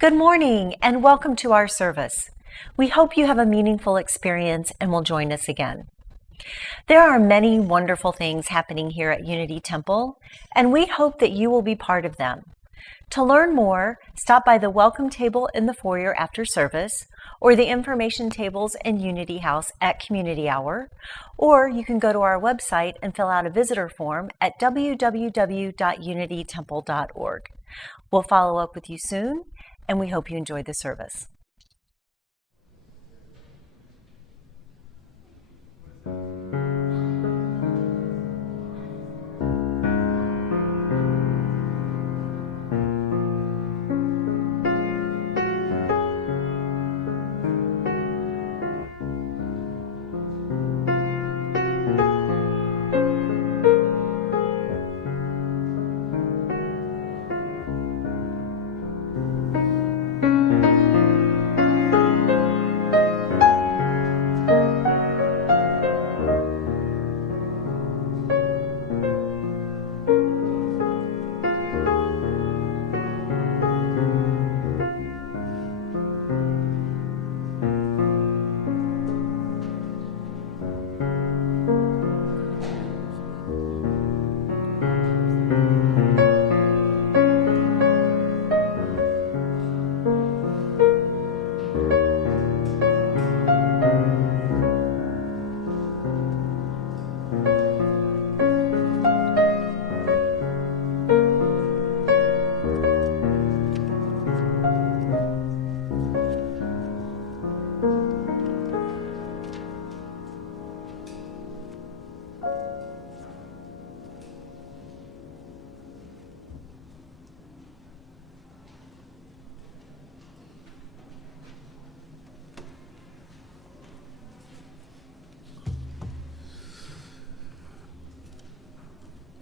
Good morning and welcome to our service. We hope you have a meaningful experience and will join us again. There are many wonderful things happening here at Unity Temple, and we hope that you will be part of them. To learn more, stop by the welcome table in the foyer after service, or the information tables in Unity House at Community Hour, or you can go to our website and fill out a visitor form at www.unitytemple.org. We'll follow up with you soon, and we hope you enjoy the service.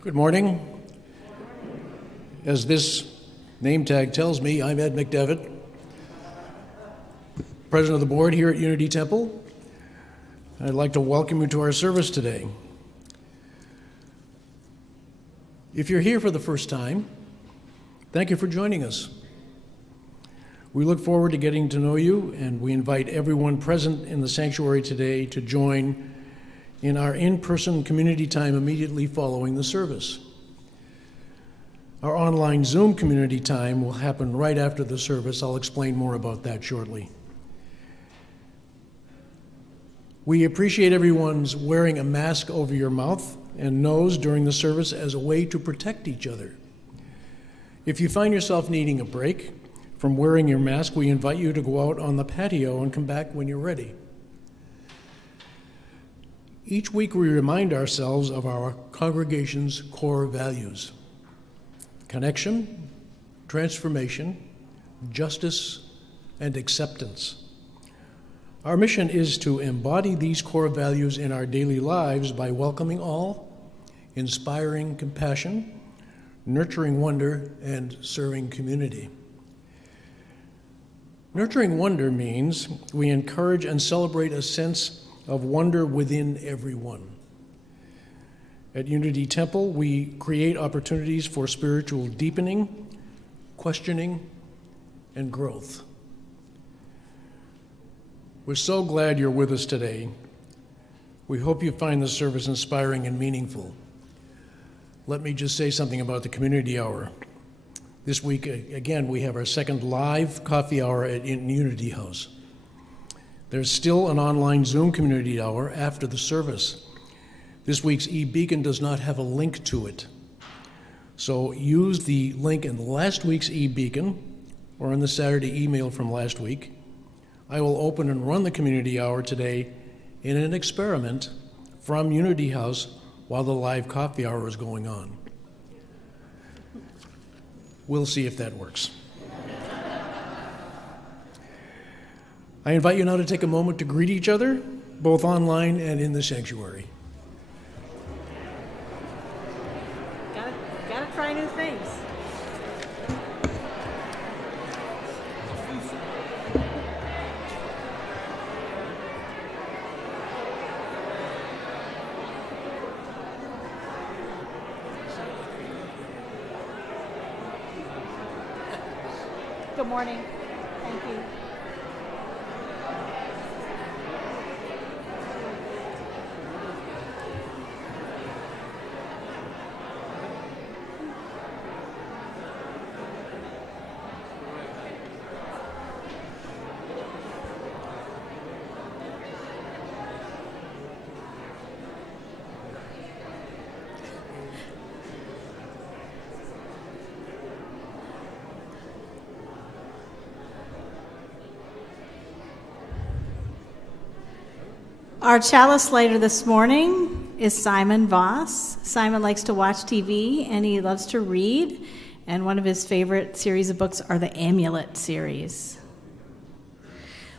Good morning. As this name tag tells me, I'm Ed McDevitt, President of the Board here at Unity Temple. I'd like to welcome you to our service today. If you're here for the first time, thank you for joining us. We look forward to getting to know you, and we invite everyone present in the sanctuary today to join in our in-person community time immediately following the service. Our online Zoom community time will happen right after the service. I'll explain more about that shortly. We appreciate everyone's wearing a mask over your mouth and nose during the service as a way to protect each other. If you find yourself needing a break from wearing your mask, we invite you to go out on the patio and come back when you're ready. Each week we remind ourselves of our congregation's core values: connection, transformation, justice, and acceptance. Our mission is to embody these core values in our daily lives by welcoming all, inspiring compassion, nurturing wonder, and serving community. Nurturing wonder means we encourage and celebrate a sense of wonder within everyone. At Unity Temple, we create opportunities for spiritual deepening, questioning, and growth. We're so glad you're with us today. We hope you find the service inspiring and meaningful. Let me just say something about the community hour. This week, again, we have our second live coffee hour in Unity House. There's still an online Zoom community hour after the service. This week's e-beacon does not have a link to it. So use the link in last week's e-beacon or in the Saturday email from last week. I will open and run the community hour today in an experiment from Unity House while the live coffee hour is going on. We'll see if that works. I invite you now to take a moment to greet each other, both online and in the sanctuary. Gotta try new things. Good morning. Our chalice lighter this morning is Simon Voss. Simon likes to watch TV and he loves to read, and one of his favorite series of books are the Amulet series.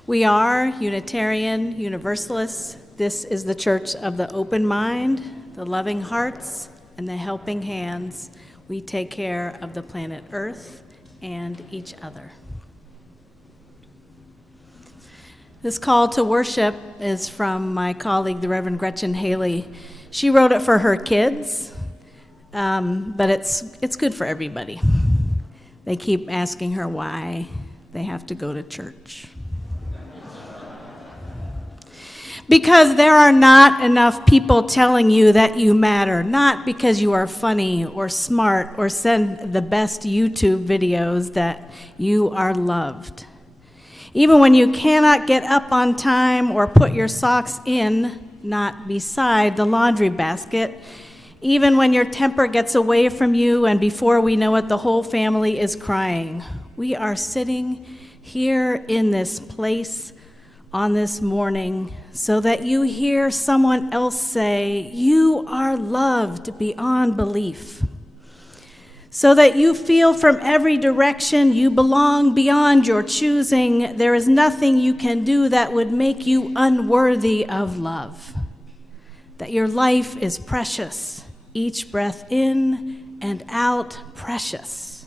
We are Unitarian Universalists. This is the church of the open mind, the loving hearts, and the helping hands. We take care of the planet Earth and each other. This call to worship is from my colleague, the Reverend Gretchen Haley. She wrote it for her kids, but it's good for everybody. They keep asking her why they have to go to church. Because there are not enough people telling you that you matter, not because you are funny or smart or send the best YouTube videos that you are loved. Even when you cannot get up on time or put your socks in, not beside the laundry basket, even when your temper gets away from you and before we know it, the whole family is crying. We are sitting here in this place on this morning so that you hear someone else say, "You are loved beyond belief." So that you feel from every direction you belong beyond your choosing. There is nothing you can do that would make you unworthy of love. That your life is precious, each breath in and out precious.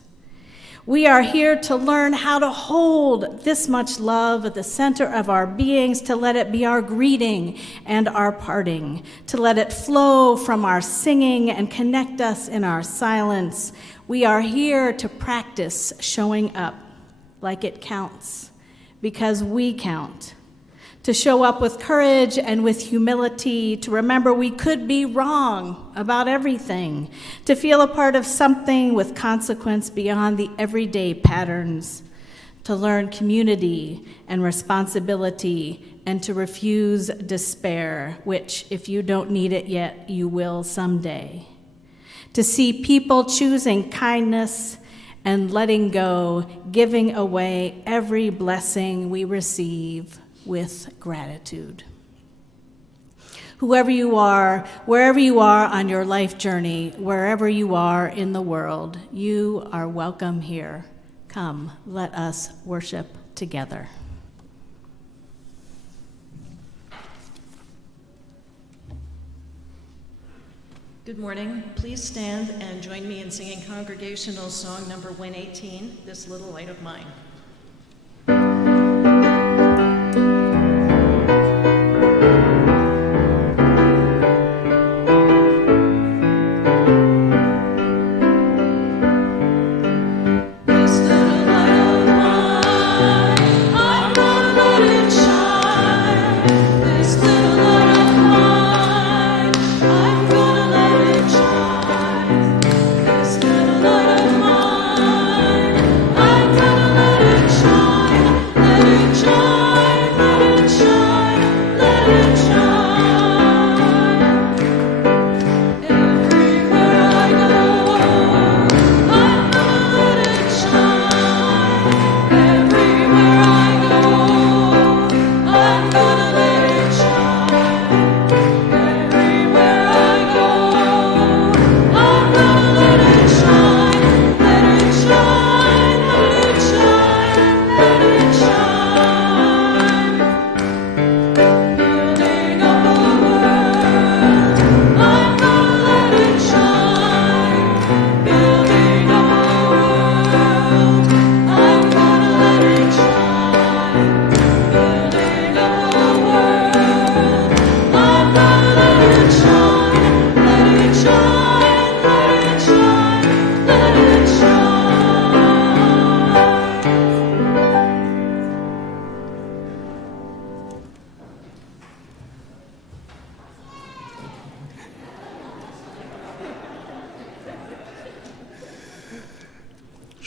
We are here to learn how to hold this much love at the center of our beings, to let it be our greeting and our parting, to let it flow from our singing and connect us in our silence. We are here to practice showing up like it counts, because we count. To show up with courage and with humility, to remember we could be wrong about everything, to feel a part of something with consequence beyond the everyday patterns, to learn community and responsibility, and to refuse despair, which, if you don't need it yet, you will someday. To see people choosing kindness and letting go, giving away every blessing we receive with gratitude. Whoever you are, wherever you are on your life journey, wherever you are in the world, you are welcome here. Come, let us worship together. Good morning. Please stand and join me in singing congregational song number 118, This Little Light of Mine. This little light of mine, I'm gonna let it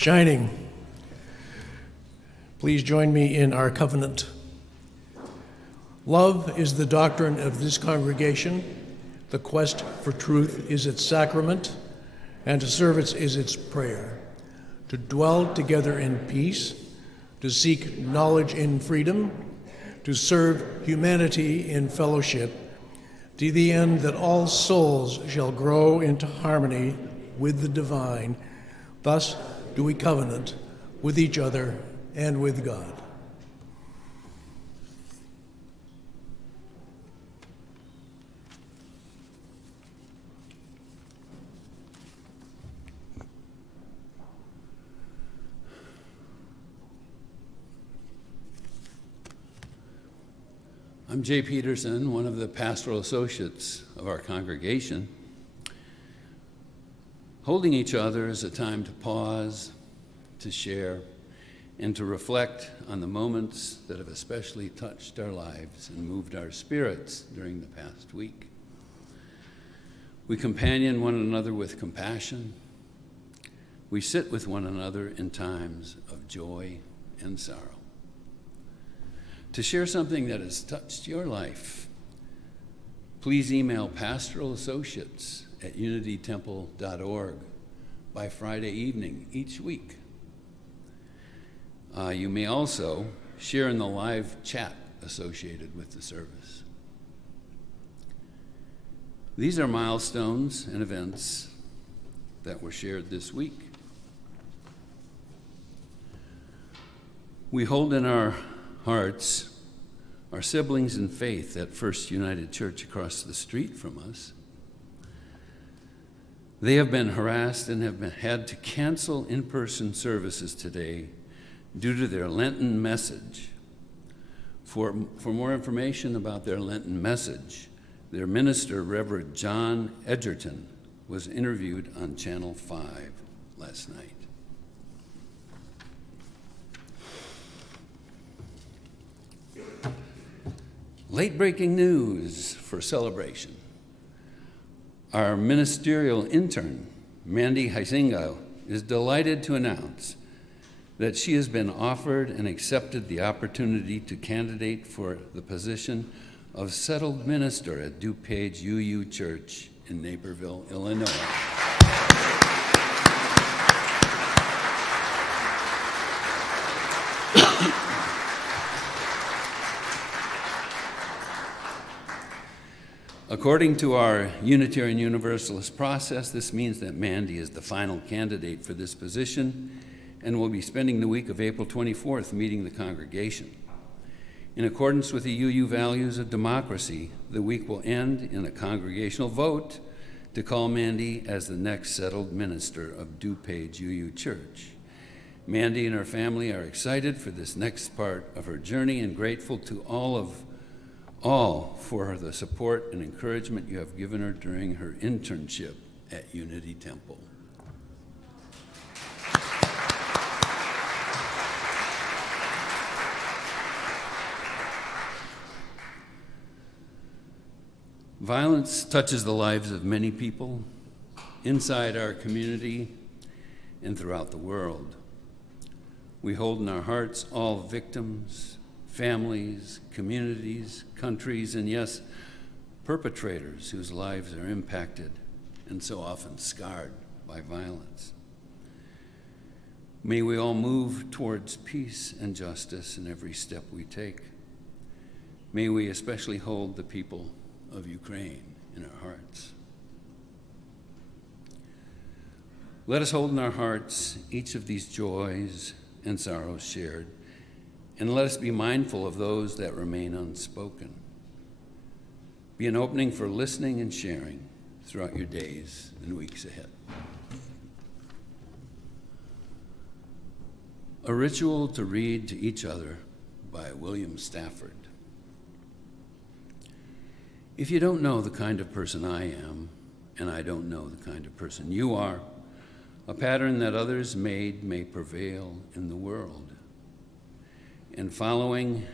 shining. Please join me in our covenant. Love is the doctrine of this congregation. The quest for truth is its sacrament, and to serve it is its prayer. To dwell together in peace, to seek knowledge in freedom, to serve humanity in fellowship, to the end that all souls shall grow into harmony with the divine. Thus do we covenant with each other and with God. I'm Jay Peterson, one of the pastoral associates of our congregation. Holding each other is a time to pause, to share, and to reflect on the moments that have especially touched our lives and moved our spirits during the past week. We companion one another with compassion. We sit with one another in times of joy and sorrow. To share something that has touched your life, please email pastoralassociates@unitytemple.org by Friday evening each week. You may also share in the live chat associated with the service. These are milestones and events that were shared this week. We hold in our hearts our siblings in faith at First United Church across the street from us. They have been harassed and have had to cancel in-person services today due to their Lenten message. For more information about their Lenten message, their minister, Reverend John Edgerton, was interviewed on Channel 5 last night. Late-breaking news for celebration. Our ministerial intern, Mandy Heisinga, is delighted to announce that she has been offered and accepted the opportunity to candidate for the position of settled minister at DuPage UU Church in Naperville, Illinois. According to our Unitarian Universalist process, this means that Mandy is the final candidate for this position and will be spending the week of April 24th meeting the congregation. In accordance with the UU values of democracy, the week will end in a congregational vote to call Mandy as the next settled minister of DuPage UU Church. Mandy and her family are excited for this next part of her journey and grateful to all for the support and encouragement you have given her during her internship at Unity Temple. Violence touches the lives of many people inside our community and throughout the world. We hold in our hearts all victims, families, communities, countries, and yes, perpetrators whose lives are impacted and so often scarred by violence. May we all move towards peace and justice in every step we take. May we especially hold the people of Ukraine in our hearts. Let us hold in our hearts each of these joys and sorrows shared, and let us be mindful of those that remain unspoken. Be an opening for listening and sharing throughout your days and weeks ahead. A Ritual to Read to Each Other by William Stafford. If you don't know the kind of person I am, and I don't know the kind of person you are, a pattern that others made may prevail in the world. And following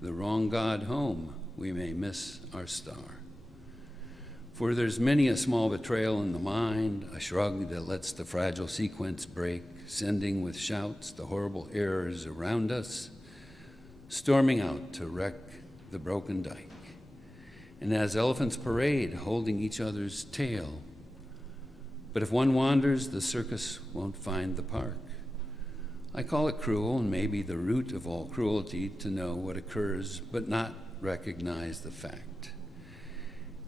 the wrong God home, we may miss our star. For there's many a small betrayal in the mind, a shrug that lets the fragile sequence break, sending with shouts the horrible errors around us, storming out to wreck the broken dike. And as elephants parade, holding each other's tail. But if one wanders, the circus won't find the park. I call it cruel, and maybe the root of all cruelty, to know what occurs, but not recognize the fact.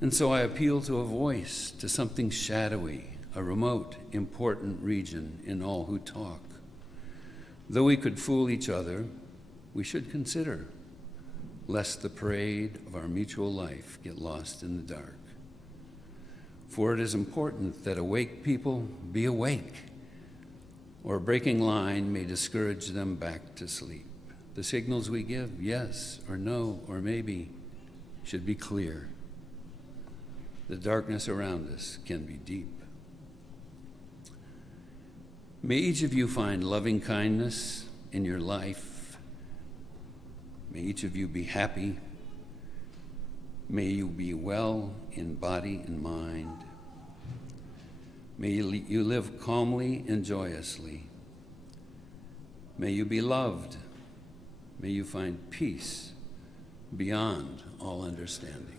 And so I appeal to a voice, to something shadowy, a remote, important region in all who talk. Though we could fool each other, we should consider, lest the parade of our mutual life get lost in the dark. For it is important that awake people be awake, or a breaking line may discourage them back to sleep. The signals we give, yes or no or maybe, should be clear. The darkness around us can be deep. May each of you find loving kindness in your life. May each of you be happy. May you be well in body and mind. May you live calmly and joyously. May you be loved. May you find peace beyond all understanding.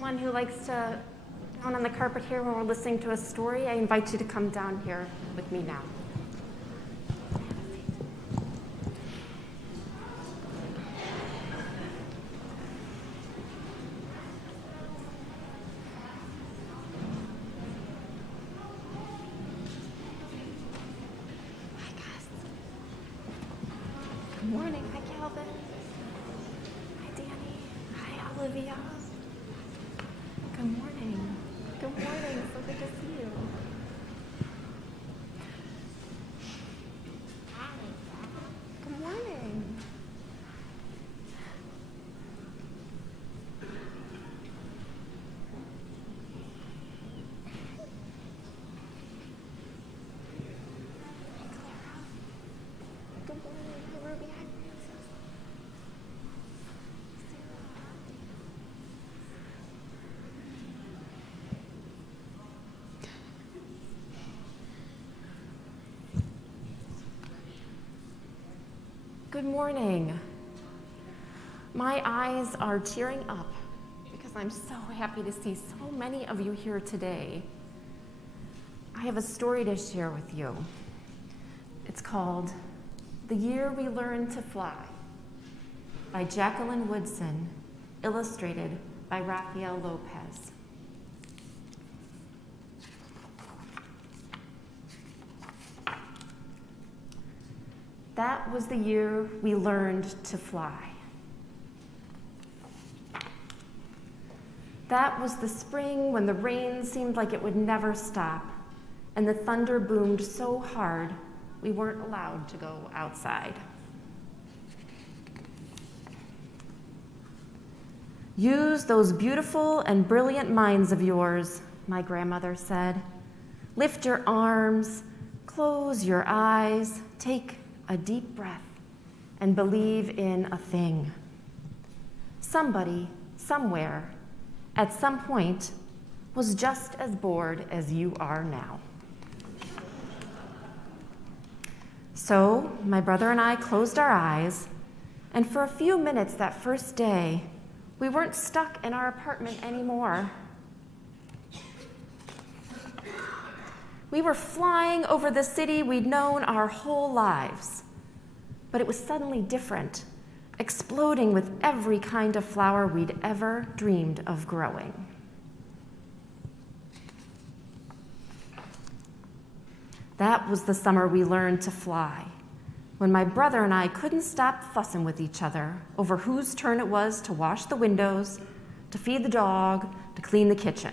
One who likes to down on the carpet here when we're listening to a story, I invite you to come down here with me now. Hi, Gus. Good morning. Hi, Calvin. Hi, Danny. Hi, Olivia. Good morning. Good morning. So good to see you. Good morning. Good morning. Hi, Ruby. Hi, Francis. Good morning. My eyes are tearing up because I'm so happy to see so many of you here today. I have a story to share with you. It's called The Year We Learned to Fly by Jacqueline Woodson, illustrated by Rafael Lopez. That was the year we learned to fly. That was the spring when the rain seemed like it would never stop, and the thunder boomed so hard we weren't allowed to go outside. Use those beautiful and brilliant minds of yours, my grandmother said. Lift your arms, close your eyes, take a deep breath, and believe in a thing. Somebody, somewhere, at some point, was just as bored as you are now. So my brother and I closed our eyes And for a few minutes that first day, we weren't stuck in our apartment anymore. We were flying over the city we'd known our whole lives. But it was suddenly different, exploding with every kind of flower we'd ever dreamed of growing. That was the summer we learned to fly, when my brother and I couldn't stop fussing with each other over whose turn it was to wash the windows, to feed the dog, to clean the kitchen.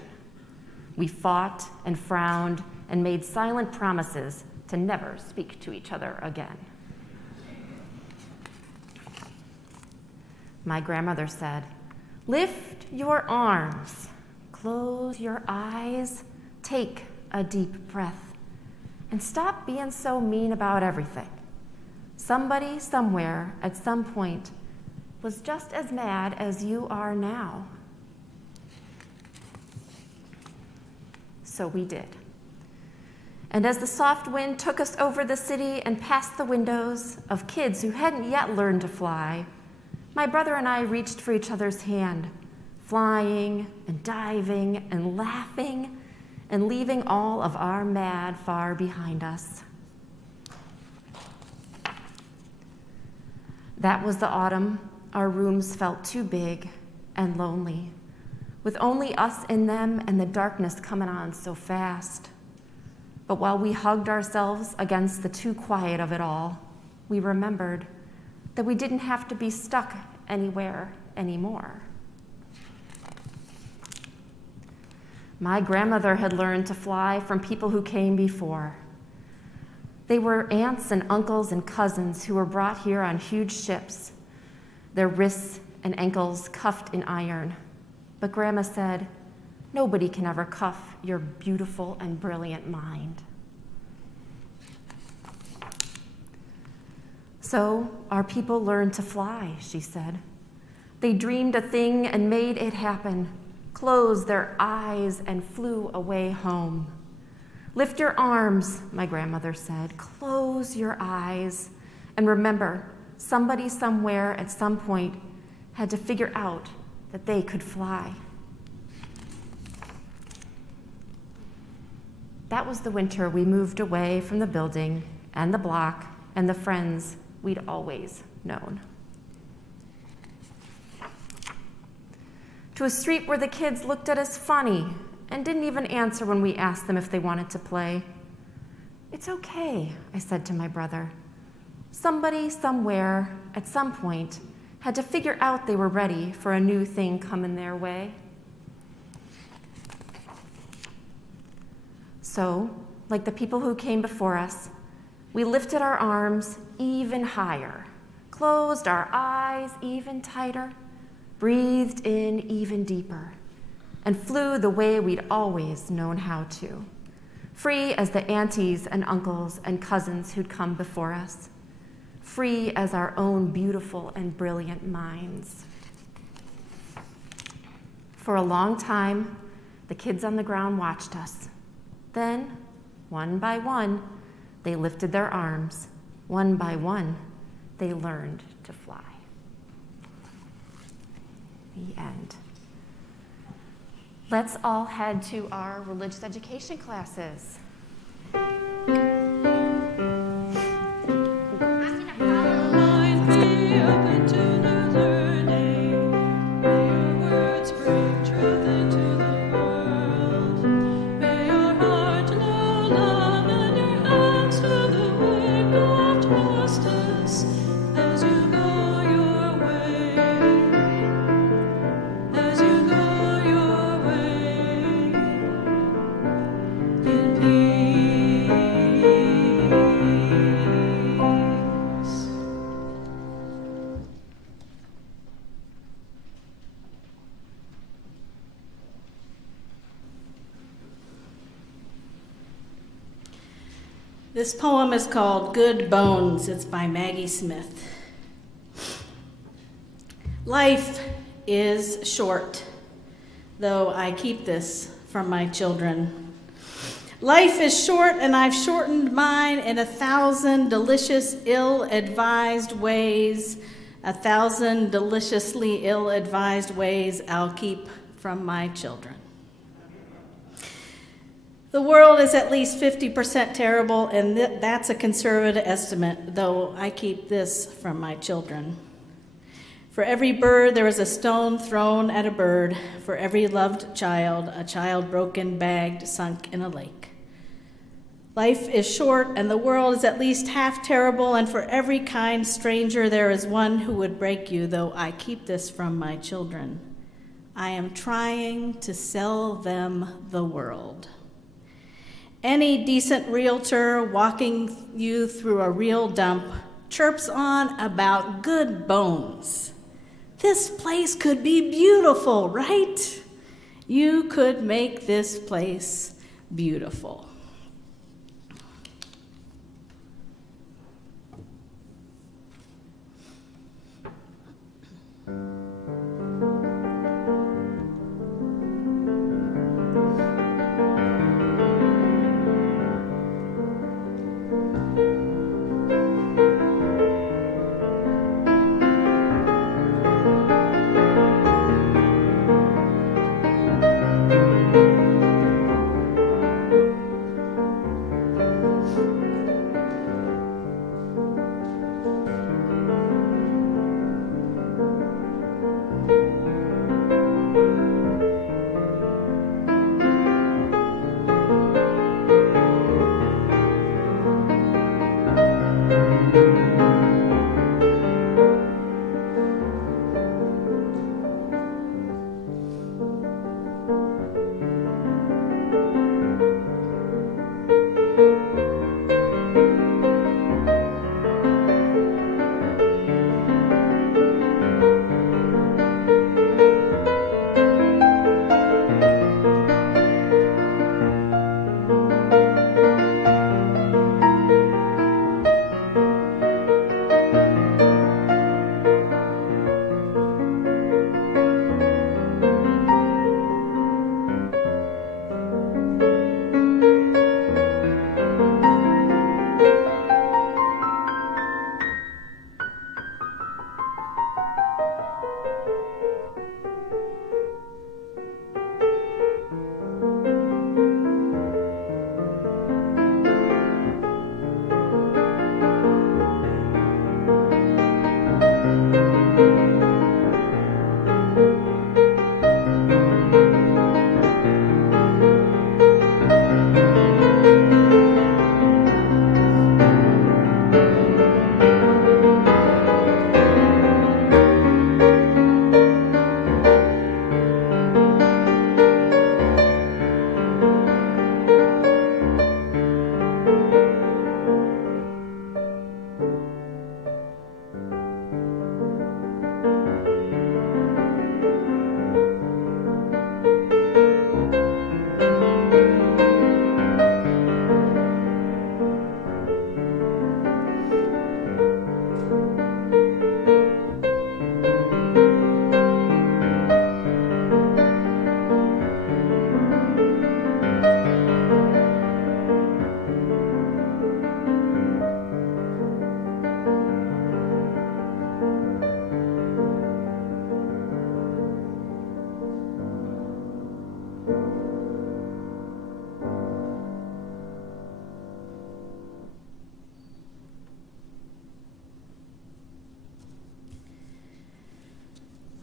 We fought and frowned and made silent promises to never speak to each other again. My grandmother said, "Lift your arms, close your eyes, take a deep breath, and stop being so mean about everything. Somebody somewhere at some point was just as mad as you are now." So we did. And as the soft wind took us over the city and past the windows of kids who hadn't yet learned to fly, my brother and I reached for each other's hand, flying and diving and laughing and leaving all of our mad far behind us. That was the autumn our rooms felt too big and lonely, with only us in them and the darkness coming on so fast. But while we hugged ourselves against the too quiet of it all, we remembered that we didn't have to be stuck anywhere anymore. My grandmother had learned to fly from people who came before. They were aunts and uncles and cousins who were brought here on huge ships, their wrists and ankles cuffed in iron. But Grandma said, "Nobody can ever cuff your beautiful and brilliant mind." So our people learned to fly, she said. They dreamed a thing and made it happen, closed their eyes and flew away home. "Lift your arms," my grandmother said. "Close your eyes. And remember, somebody somewhere at some point had to figure out that they could fly." That was the winter we moved away from the building and the block and the friends we'd always known. To a street where the kids looked at us funny and didn't even answer when we asked them if they wanted to play. "It's okay," I said to my brother. Somebody somewhere at some point had to figure out they were ready for a new thing coming their way. So, like the people who came before us, we lifted our arms even higher, closed our eyes even tighter, breathed in even deeper, and flew the way we'd always known how to, free as the aunties and uncles and cousins who'd come before us, free as our own beautiful and brilliant minds. For a long time, the kids on the ground watched us. Then, one by one, they lifted their arms. One by one, they learned to fly. The end. Let's all head to our religious education classes. This poem is called Good Bones. It's by Maggie Smith. Life is short, though I keep this from my children. Life is short, and I've shortened mine in 1,000 delicious, ill-advised ways. 1,000 deliciously ill-advised ways I'll keep from my children. The world is at least 50% terrible, and that's a conservative estimate, though I keep this from my children. For every bird, there is a stone thrown at a bird. For every loved child, a child broken, bagged, sunk in a lake. Life is short, and the world is at least half terrible, and for every kind stranger, there is one who would break you, though I keep this from my children. I am trying to sell them the world. Any decent realtor walking you through a real dump chirps on about good bones. This place could be beautiful, right? You could make this place beautiful.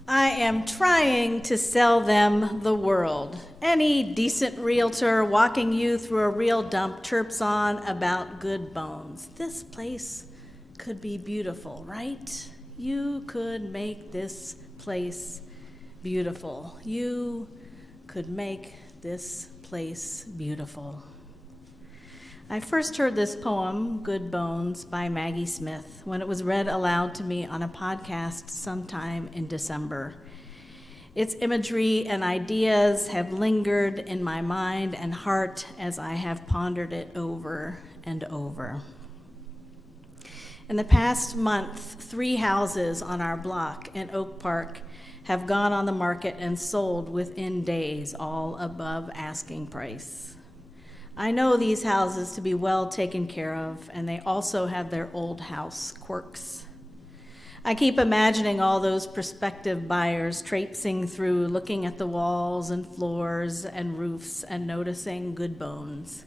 I am trying to sell them the world. Any decent realtor walking you through a real dump chirps on about good bones. This place could be beautiful, right? You could make this place beautiful. You could make this place beautiful. I first heard this poem, Good Bones, by Maggie Smith, when it was read aloud to me on a podcast sometime in December. Its imagery and ideas have lingered in my mind and heart as I have pondered it over and over. In the past month, 3 houses on our block in Oak Park have gone on the market and sold within days, all above asking price. I know these houses to be well taken care of, and they also have their old house quirks. I keep imagining all those prospective buyers traipsing through, looking at the walls and floors and roofs and noticing good bones,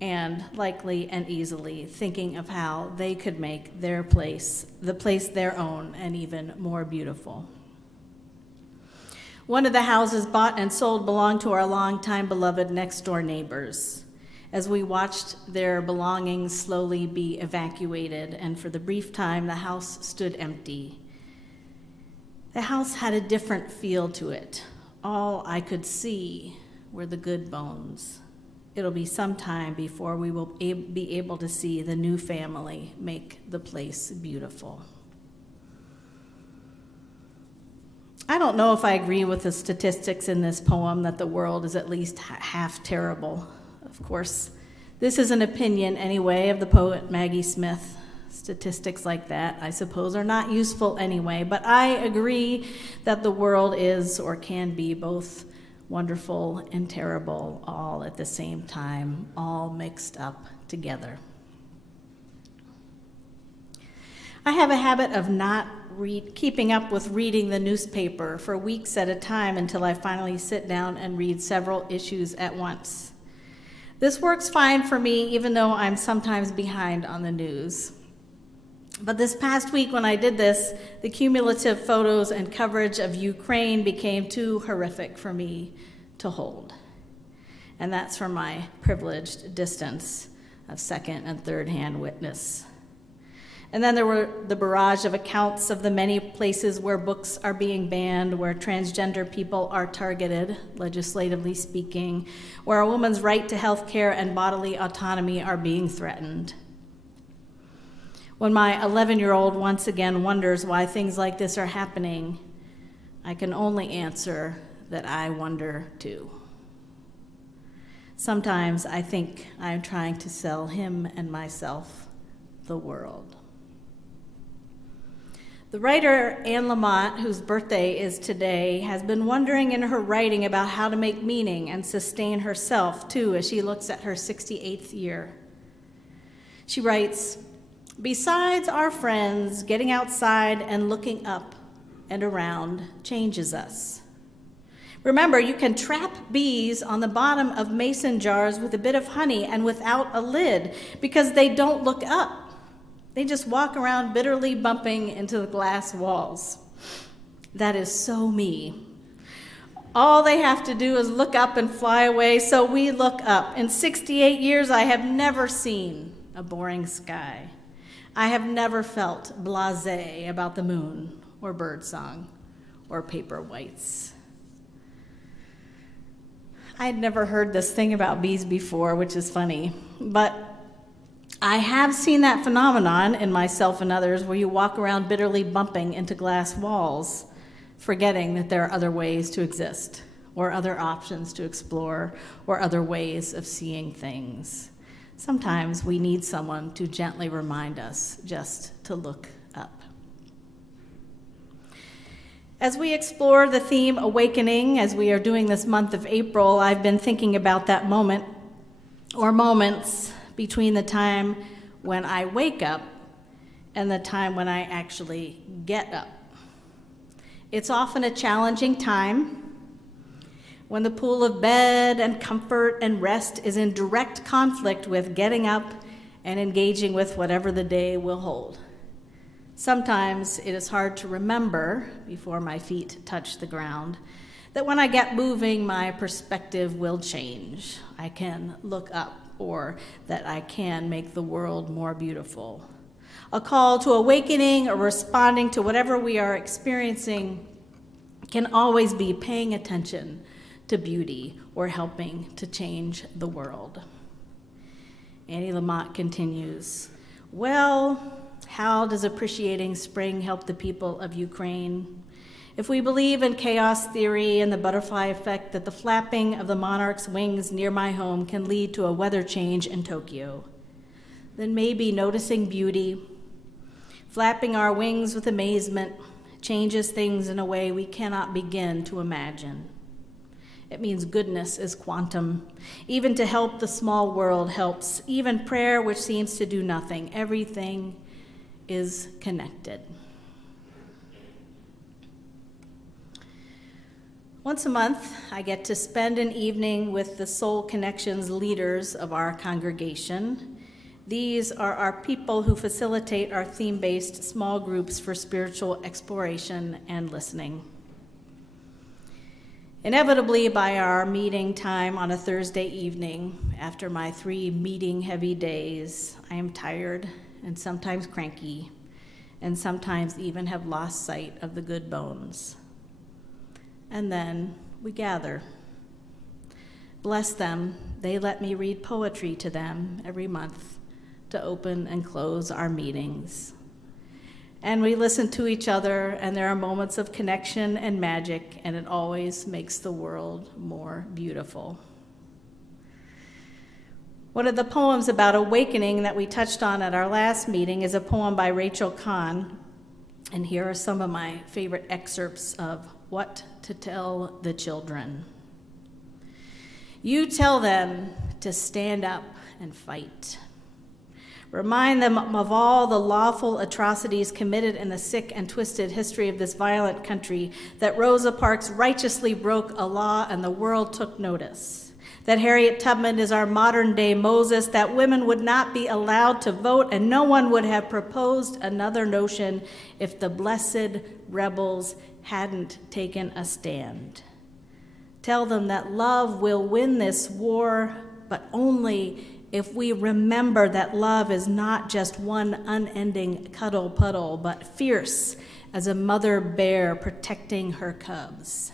and likely and easily thinking of how they could make their place, the place their own, and even more beautiful. One of the houses bought and sold belonged to our longtime beloved next-door neighbors. As we watched their belongings slowly be evacuated, and for the brief time the house stood empty, the house had a different feel to it. All I could see were the good bones. It'll be some time before we will be able to see the new family make the place beautiful. I don't know if I agree with the statistics in this poem that the world is at least half terrible. Of course, this is an opinion anyway of the poet Maggie Smith. Statistics like that, I suppose, are not useful anyway, but I agree that the world is or can be both wonderful and terrible all at the same time, all mixed up together. I have a habit of not keeping up with reading the newspaper for weeks at a time until I finally sit down and read several issues at once. This works fine for me, even though I'm sometimes behind on the news. But this past week when I did this, the cumulative photos and coverage of Ukraine became too horrific for me to hold. And that's from my privileged distance of second and third-hand witness. And then there were the barrage of accounts of the many places where books are being banned, where transgender people are targeted, legislatively speaking, where a woman's right to health care and bodily autonomy are being threatened. When my 11-year-old once again wonders why things like this are happening, I can only answer that I wonder too. Sometimes I think I'm trying to sell him and myself the world. The writer Anne Lamott, whose birthday is today, has been wondering in her writing about how to make meaning and sustain herself, too, as she looks at her 68th year. She writes, "Besides our friends, getting outside and looking up and around changes us. Remember, you can trap bees on the bottom of mason jars with a bit of honey and without a lid because they don't look up. They just walk around bitterly bumping into the glass walls. That is so me. All they have to do is look up and fly away, so we look up. In 68 years, I have never seen a boring sky. I have never felt blasé about the moon or birdsong or paper whites." I had never heard this thing about bees before, which is funny, but I have seen that phenomenon in myself and others where you walk around bitterly bumping into glass walls, forgetting that there are other ways to exist, or other options to explore, or other ways of seeing things. Sometimes we need someone to gently remind us just to look up. As we explore the theme awakening, as we are doing this month of April, I've been thinking about that moment, or moments, between the time when I wake up and the time when I actually get up. It's often a challenging time when the pool of bed and comfort and rest is in direct conflict with getting up and engaging with whatever the day will hold. Sometimes it is hard to remember, before my feet touch the ground, that when I get moving, my perspective will change. I can look up, or that I can make the world more beautiful. A call to awakening or responding to whatever we are experiencing can always be paying attention to beauty or helping to change the world. Annie Lamott continues, "Well, how does appreciating spring help the people of Ukraine? If we believe in chaos theory and the butterfly effect that the flapping of the monarch's wings near my home can lead to a weather change in Tokyo, then maybe noticing beauty, flapping our wings with amazement, changes things in a way we cannot begin to imagine. It means goodness is quantum. Even to help the small world helps. Even prayer, which seems to do nothing. Everything is connected." Once a month, I get to spend an evening with the Soul Connections leaders of our congregation. These are our people who facilitate our theme-based small groups for spiritual exploration and listening. Inevitably, by our meeting time on a Thursday evening, after my 3 meeting-heavy days, I am tired and sometimes cranky, and sometimes even have lost sight of the good bones. And then we gather. Bless them, they let me read poetry to them every month to open and close our meetings. And we listen to each other, and there are moments of connection and magic, and it always makes the world more beautiful. One of the poems about awakening that we touched on at our last meeting is a poem by Rachel Kahn, and here are some of my favorite excerpts of What to Tell the Children. You tell them to stand up and fight. Remind them of all the lawful atrocities committed in the sick and twisted history of this violent country, that Rosa Parks righteously broke a law and the world took notice. That Harriet Tubman is our modern-day Moses, that women would not be allowed to vote, and no one would have proposed another notion if the blessed rebels hadn't taken a stand. Tell them that love will win this war, but only if we remember that love is not just one unending cuddle puddle, but fierce as a mother bear protecting her cubs.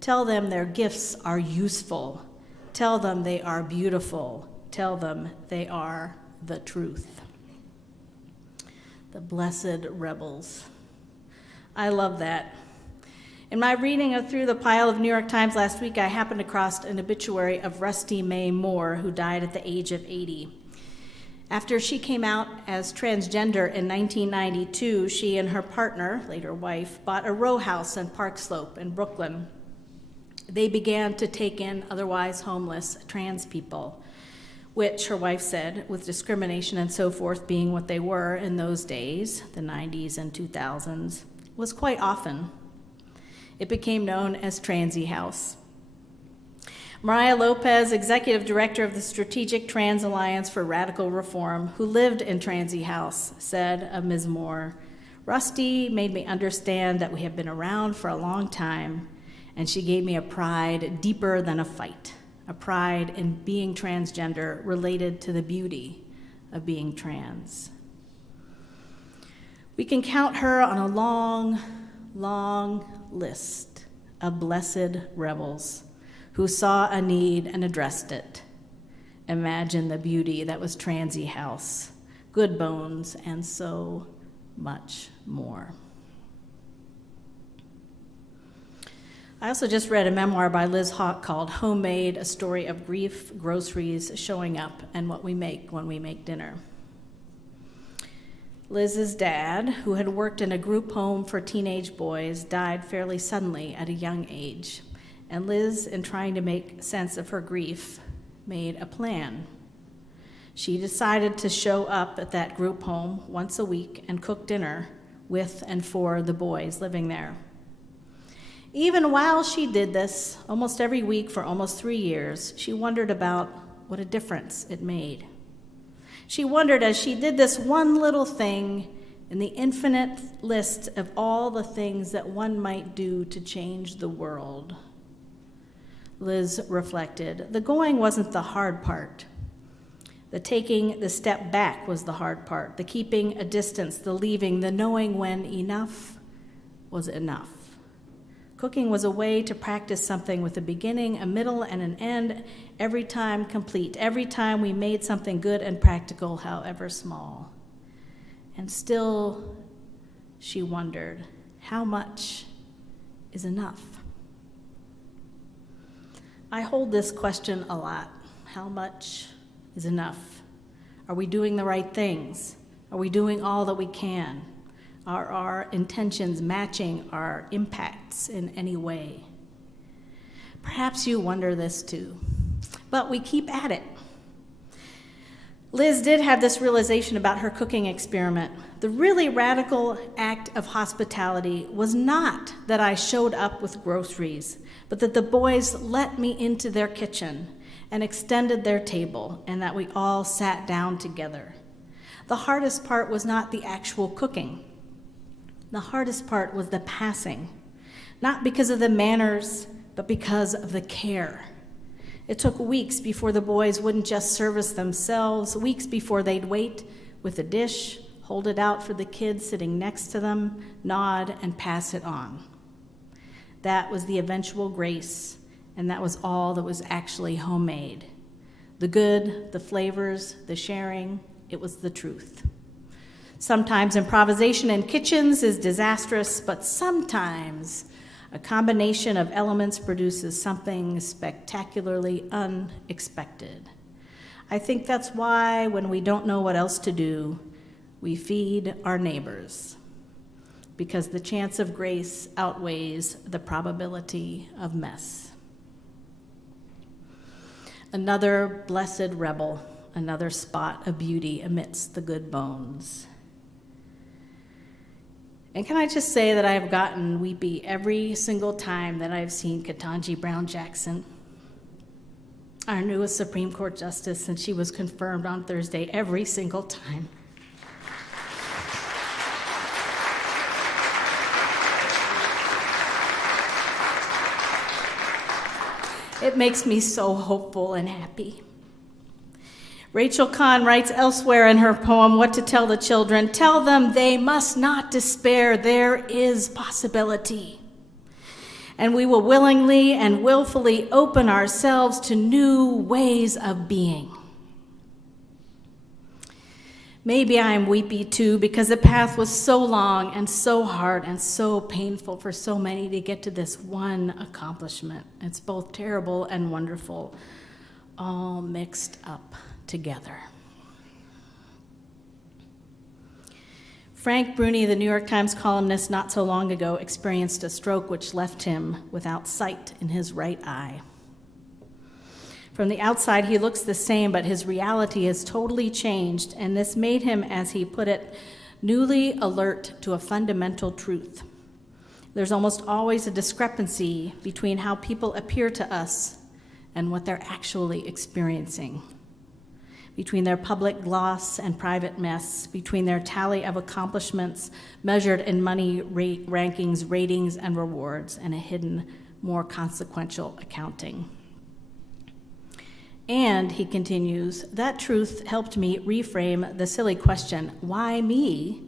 Tell them their gifts are useful. Tell them they are beautiful. Tell them they are the truth. The blessed rebels. I love that. In my reading through the pile of New York Times last week, I happened across an obituary of Rusty Mae Moore, who died at the age of 80. After she came out as transgender in 1992, she and her partner, later wife, bought a row house in Park Slope in Brooklyn. They began to take in otherwise homeless trans people, which, her wife said, with discrimination and so forth being what they were in those days, the 90s and 2000s, was quite often. It became known as Transy House. Mariah Lopez, executive director of the Strategic Trans Alliance for Radical Reform, who lived in Transy House, said of Ms. Moore, "Rusty made me understand that we have been around for a long time, and she gave me a pride deeper than a fight, a pride in being transgender related to the beauty of being trans." We can count her on a long, long list of blessed rebels who saw a need and addressed it. Imagine the beauty that was Transy House, Good Bones, and so much more. I also just read a memoir by Liz Hawk called Homemade, a story of grief, groceries, showing up, and what we make when we make dinner. Liz's dad, who had worked in a group home for teenage boys, died fairly suddenly at a young age, and Liz, in trying to make sense of her grief, made a plan. She decided to show up at that group home once a week and cook dinner with and for the boys living there. Even while she did this, almost every week for almost 3 years, she wondered about what a difference it made. She wondered, as she did this one little thing in the infinite list of all the things that one might do to change the world. Liz reflected, the going wasn't the hard part. The taking the step back was the hard part. The keeping a distance, the leaving, the knowing when enough was enough. Cooking was a way to practice something with a beginning, a middle, and an end, every time complete, every time we made something good and practical, however small. And still, she wondered, how much is enough? I hold this question a lot. How much is enough? Are we doing the right things? Are we doing all that we can? Are our intentions matching our impacts in any way? Perhaps you wonder this too, but we keep at it. Liz did have this realization about her cooking experiment. The really radical act of hospitality was not that I showed up with groceries, but that the boys let me into their kitchen and extended their table, and that we all sat down together. The hardest part was not the actual cooking. The hardest part was the passing, not because of the manners, but because of the care. It took weeks before the boys wouldn't just service themselves, weeks before they'd wait with a dish, hold it out for the kids sitting next to them, nod, and pass it on. That was the eventual grace, and that was all that was actually homemade. The good, the flavors, the sharing, it was the truth. Sometimes improvisation in kitchens is disastrous, but sometimes a combination of elements produces something spectacularly unexpected. I think that's why when we don't know what else to do, we feed our neighbors, because the chance of grace outweighs the probability of mess. Another blessed rebel, another spot of beauty amidst the good bones. And can I just say that I have gotten weepy every single time that I've seen Ketanji Brown Jackson, our newest Supreme Court Justice, since she was confirmed on Thursday, every single time. It makes me so hopeful and happy. Rachel Kahn writes elsewhere in her poem, What to Tell the Children, tell them they must not despair, there is possibility. And we will willingly and willfully open ourselves to new ways of being. Maybe I am weepy too, because the path was so long and so hard and so painful for so many to get to this one accomplishment. It's both terrible and wonderful, all mixed up together. Frank Bruni, the New York Times columnist, not so long ago experienced a stroke which left him without sight in his right eye. From the outside, he looks the same, but his reality has totally changed, and this made him, as he put it, newly alert to a fundamental truth. There's almost always a discrepancy between how people appear to us and what they're actually experiencing, between their public gloss and private mess, between their tally of accomplishments measured in money rankings, ratings, and rewards, and a hidden, more consequential accounting. And, he continues, that truth helped me reframe the silly question, why me,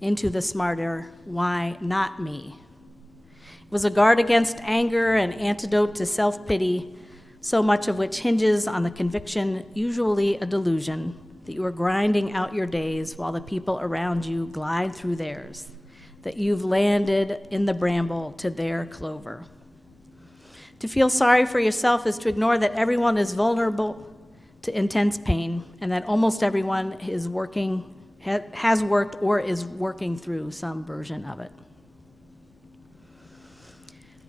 into the smarter, why not me? It was a guard against anger, an antidote to self-pity, so much of which hinges on the conviction, usually a delusion, that you are grinding out your days while the people around you glide through theirs, that you've landed in the bramble to their clover. To feel sorry for yourself is to ignore that everyone is vulnerable to intense pain and that almost everyone is has worked or is working through some version of it.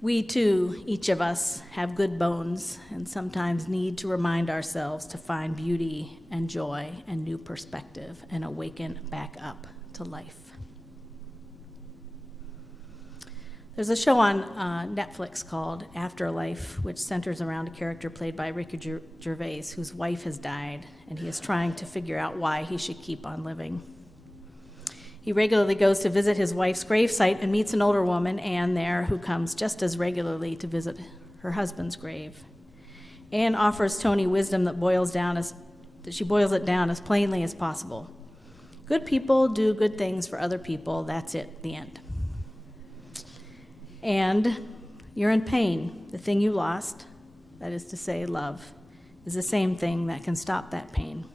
We too, each of us, have good bones and sometimes need to remind ourselves to find beauty and joy and new perspective and awaken back up to life. There's a show on Netflix called Afterlife, which centers around a character played by Ricky Gervais, whose wife has died, and he is trying to figure out why he should keep on living. He regularly goes to visit his wife's gravesite and meets an older woman, Anne, there, who comes just as regularly to visit her husband's grave. Anne offers Tony wisdom that she boils it down as plainly as possible. Good people do good things for other people. That's it, the end. And you're in pain. The thing you lost, that is to say, love, is the same thing that can stop that pain.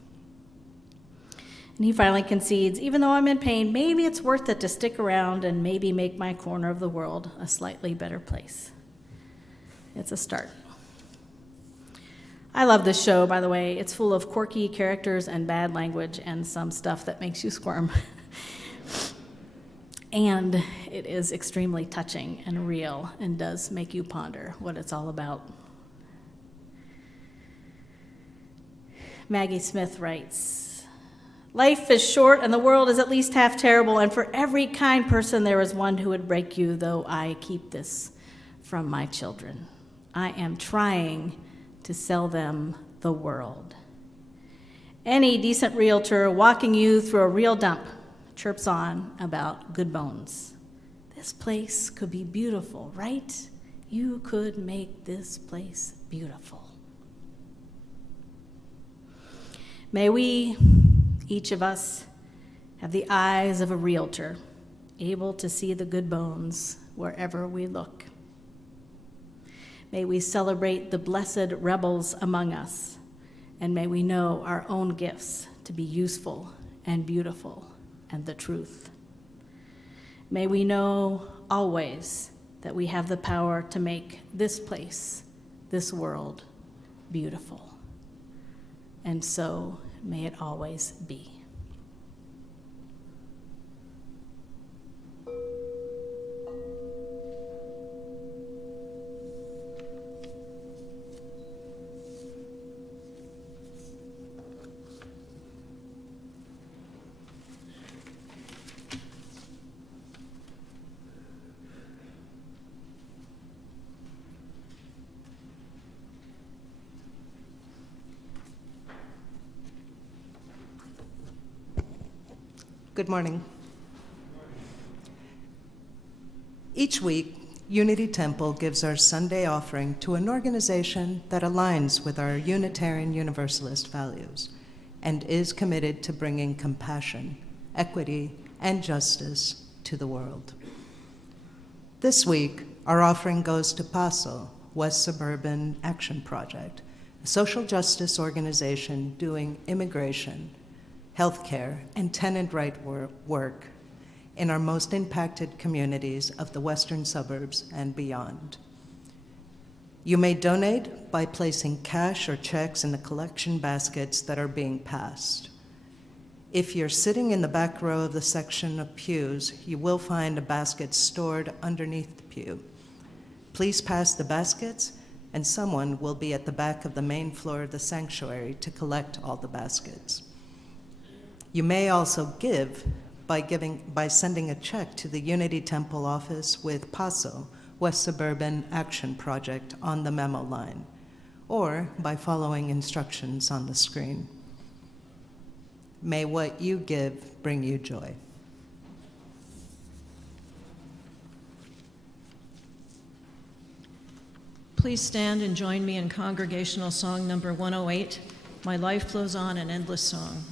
And he finally concedes, even though I'm in pain, maybe it's worth it to stick around and maybe make my corner of the world a slightly better place. It's a start. I love this show, by the way. It's full of quirky characters and bad language and some stuff that makes you squirm. And it is extremely touching and real and does make you ponder what it's all about. Maggie Smith writes, life is short and the world is at least half terrible, and for every kind person there is one who would break you, though I keep this from my children. I am trying to sell them the world. Any decent realtor walking you through a real dump chirps on about good bones. This place could be beautiful, right? You could make this place beautiful. May we, each of us, have the eyes of a realtor, able to see the good bones wherever we look. May we celebrate the blessed rebels among us, and may we know our own gifts to be useful and beautiful and the truth. May we know always that we have the power to make this place, this world, beautiful. And so may it always be. Good morning. Each week, Unity Temple gives our Sunday offering to an organization that aligns with our Unitarian Universalist values and is committed to bringing compassion, equity, and justice to the world. This week, our offering goes to PASO, West Suburban Action Project, a social justice organization doing immigration, healthcare, and tenant right work in our most impacted communities of the western suburbs and beyond. You may donate by placing cash or checks in the collection baskets that are being passed. If you're sitting in the back row of the section of pews, you will find a basket stored underneath the pew. Please pass the baskets, and someone will be at the back of the main floor of the sanctuary to collect all the baskets. You may also give by sending a check to the Unity Temple office with PASO, West Suburban Action Project, on the memo line, or by following instructions on the screen. May what you give bring you joy. Please stand and join me in congregational song number 108, My Life Flows On, an Endless Song.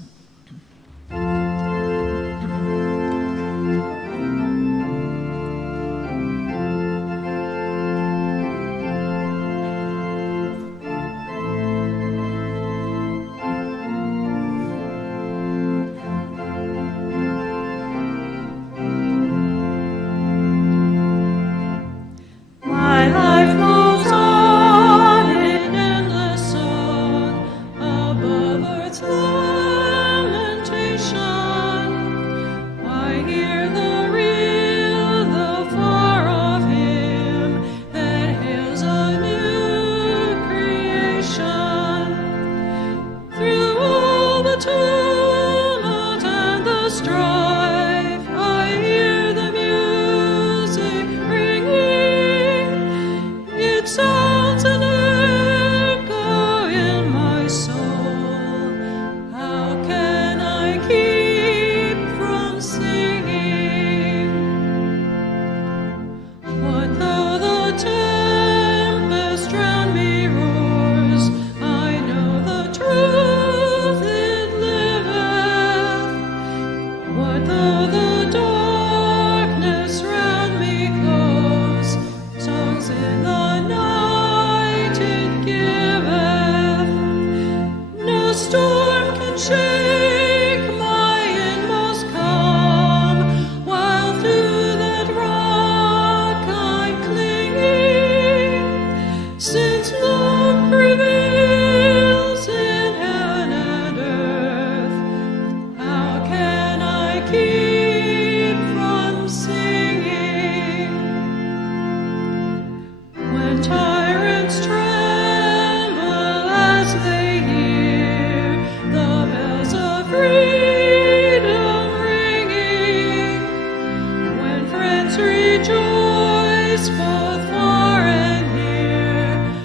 Rejoice both far and near.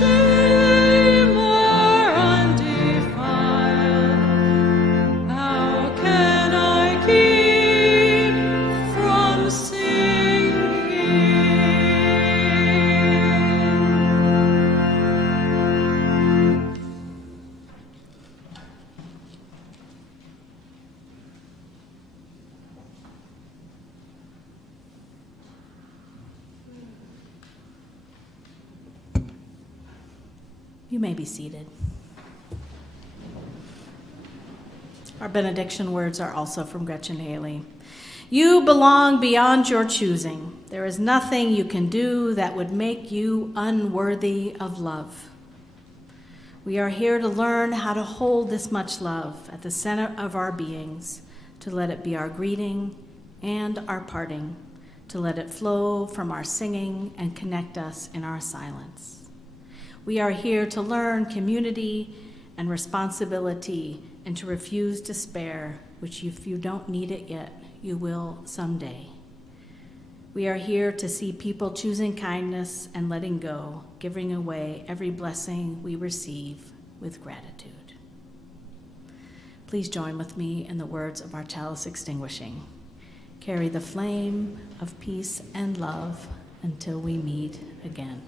shame are undefiled, how can I keep from singing? You may be seated. Our benediction words are also from Gretchen Haley. You belong beyond your choosing. There is nothing you can do that would make you unworthy of love. We are here to learn how to hold this much love at the center of our beings, to let it be our greeting and our parting, to let it flow from our singing and connect us in our silence. We are here to learn community and responsibility and to refuse despair, which if you don't need it yet, you will someday. We are here to see people choosing kindness and letting go, giving away every blessing we receive with gratitude. Please join with me in the words of our chalice extinguishing. Carry the flame of peace and love until we meet again.